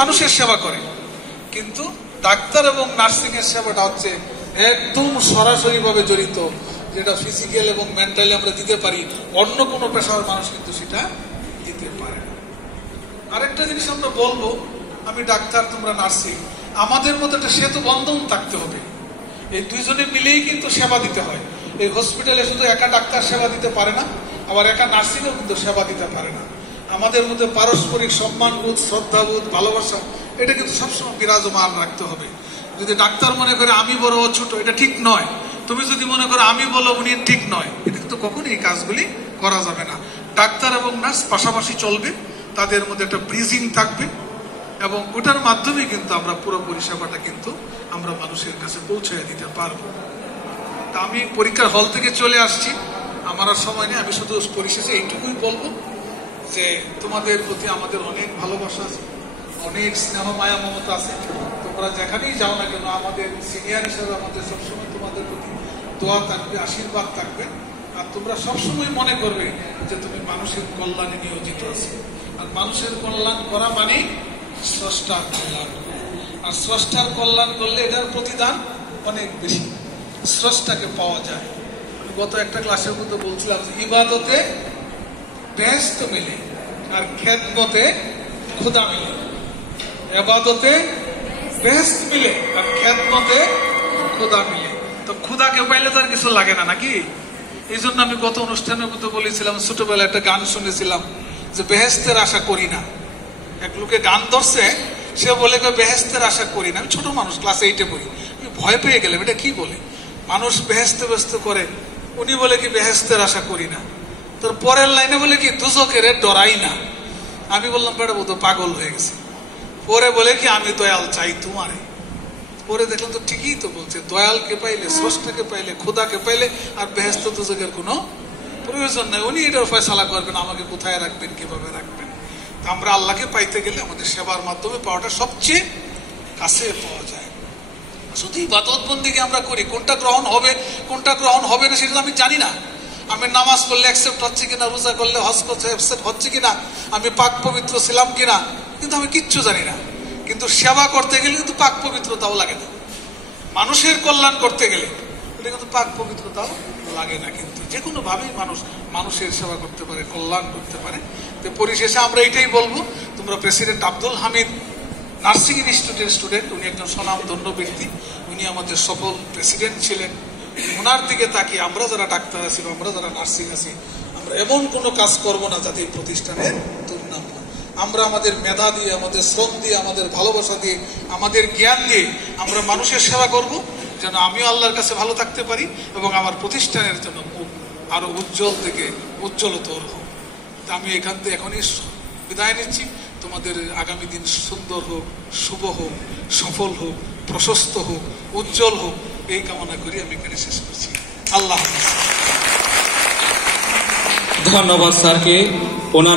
মানুষের সেবা করে, কিন্তু ডাক্তার এবং নার্সিং এর সেবাটা হচ্ছে একদম সরাসরি ভাবে জড়িত, যেটা ফিজিক্যাল এবং মেন্টালি আমরা দিতে পারি, অন্য কোনো পেশার মানুষ কিন্তু সেটা দিতে পারে না। আরেকটা জিনিস আমরা বলবো, আমি ডাক্তার, তোমরা নার্সিং, আমাদের মধ্যে একটা সেতু বন্ধন থাকতে হবে। এই দুইজনে মিলেই কিন্তু সেবা দিতে হয়। এই হসপিটালে শুধু একা ডাক্তার সেবা দিতে পারে না, আবার একা নার্সিংও কিন্তু সেবা দিতে পারে না। আমাদের মধ্যে পারস্পরিক সম্মানবোধ, শ্রদ্ধাবোধ, ভালোবাসা, এটা কিন্তু সবসময় বিরাজমান রাখতে হবে। যদি ডাক্তার মনে করে আমি বড় ও ছোট, এটা ঠিক নয়। তুমি যদি মনে করো আমি বলো উনি ঠিক নয়, এটা কিন্তু কখনোই এই কাজগুলি করা যাবে না। ডাক্তার এবং নার্স পাশাপাশি চলবে, তাদের মধ্যে একটা ব্রিজিং থাকবে, এবং ওটার মাধ্যমে কিন্তু আমরা পুরো পরিষেবাটা কিন্তু আমরা মানুষের কাছে পৌঁছে দিতে পারবো। তা আমি পরীক্ষার হল থেকে চলে আসছি, আমার আর সময় নেই। আমি শুধু পরিশেষে এইটুকুই বলবো যে তোমাদের প্রতি আমাদের অনেক ভালোবাসা আছে, অনেক স্নেহ মায়া মমতা আছে। তোমরা যেখানেই যাও না কেন, আমাদের সিনিয়র হিসেবে আমাদের সবসময় তোমাদের প্রতি দোয়া থাকবে, আশীর্বাদ থাকবে। আর তোমরা সবসময় মনে করবে যে তুমি মানুষের কল্যাণে নিয়োজিত আছো। আর মানুষের কল্যাণ করা মানেই স্রষ্টার কল্যাণ। আর স্রষ্টার কল্যাণ করলে এটার প্রতিদান অনেক বেশি, স্রষ্টাকে পাওয়া যায়। আমি গত একটা ক্লাসের মধ্যে বলছিলাম যে ইবাদতে বেহেশত মিলে আর খেদমতে খোদা মিলে। ইবাদতে বেহেশত মিলে আর খেদমতে খোদা মিলে। তো খোদাকে পাইলে তো আর কিছু লাগে না, নাকি? এই জন্য আমি গত অনুষ্ঠানের মধ্যে বলেছিলাম, ছোটবেলায় একটা গান শুনেছিলাম যে বেহেশতের আশা করি না। এক লোকে গান ধরছে, সে বলে বেহেশতের আশা করি না। আমি ছোট মানুষ, ক্লাস 8-এ পড়ি, আমি ভয় পেয়ে গেলাম, এটা কি বলে? মানুষ বেহেশতে ব্যস্ত করে, উনি বলে কি বেহেশতের আশা করি না। তোর পরের লাইনে বলে কি দুজকের ডরাই না। আমি বললাম বেটা বোধ পাগল হয়ে গেছে। পরে বলে কি আমি দয়াল চাই তোমারে। পরে দেখলাম তো ঠিকই তো বলছে, দয়ালকে পাইলে, স্রষ্টাকে পাইলে, খোদাকে পাইলে আর বেহেশত দুজকের কোনো প্রয়োজন নাই। উনি এটার ফয়সালা করবেন আমাকে কোথায় রাখবেন, কিভাবে রাখবেন। আমরা আল্লাহকে পাইতে গেলে আমাদের সেবার মাধ্যমে পাওয়াটা সবচেয়ে কাছে পাওয়া যায়। শুধু ইবাদত বন্দেগী আমরা করি, কোনটা গ্রহণ হবে কোনটা গ্রহণ হবে না সেটা আমি জানি না। আমি নামাজ পড়লে অ্যাকসেপ্ট হচ্ছে কিনা, রোজা করলে হজ করছে অ্যাকসেপ্ট হচ্ছে কিনা, আমি পাক পবিত্র ছিলাম কিনা, কিন্তু আমি কিচ্ছু জানি না। কিন্তু সেবা করতে গেলে কিন্তু পাক পবিত্রতাও লাগে না। মানুষের কল্যাণ করতে গেলে কিন্তু পাক পবিত্রতাও লাগে না। কিন্তু যে কোনো ভাবেই মানুষ মানুষের সেবা করতে পারে, কল্যাণ করতে পারে। তো পরিশেষে আমরা এটাই বলবো, তোমরা প্রেসিডেন্ট আব্দুল হামিদ নার্সিং ইনস্টিটিউটের স্টুডেন্ট, উনি একজন স্বনামধন্য ব্যক্তি, উনি আমাদের সফল প্রেসিডেন্ট ছিলেন। ওনার দিকে তাকিয়ে আমরা যারা ডাক্তার আছি, আমরা যারা নার্সিং আছি, আমরা এমন কোনো কাজ করব না যাতে এই প্রতিষ্ঠানের দুর্নাম হয়। আমরা আমাদের মেধা দিয়ে, আমাদের শ্রম দিয়ে, আমাদের ভালোবাসা দিয়ে, আমাদের জ্ঞান দিয়ে আমরা মানুষের সেবা করব, যেন আমিও আল্লাহর কাছে ভালো থাকতে পারি এবং আমার প্রতিষ্ঠানের জন্য আরো উজ্জ্বল থেকে উজ্জ্বলতর হোক। আমি এখান থেকে এখনই বিদায় নিচ্ছি। তোমাদের আগামী দিন সুন্দর হোক, শুভ হোক, সফল হোক, প্রশস্ত হোক, উজ্জ্বল হোক, এই কামনা করি আমি এখানে শেষ করছি। আল্লাহ হাফেজ। ধন্যবাদ স্যারকে। ওনার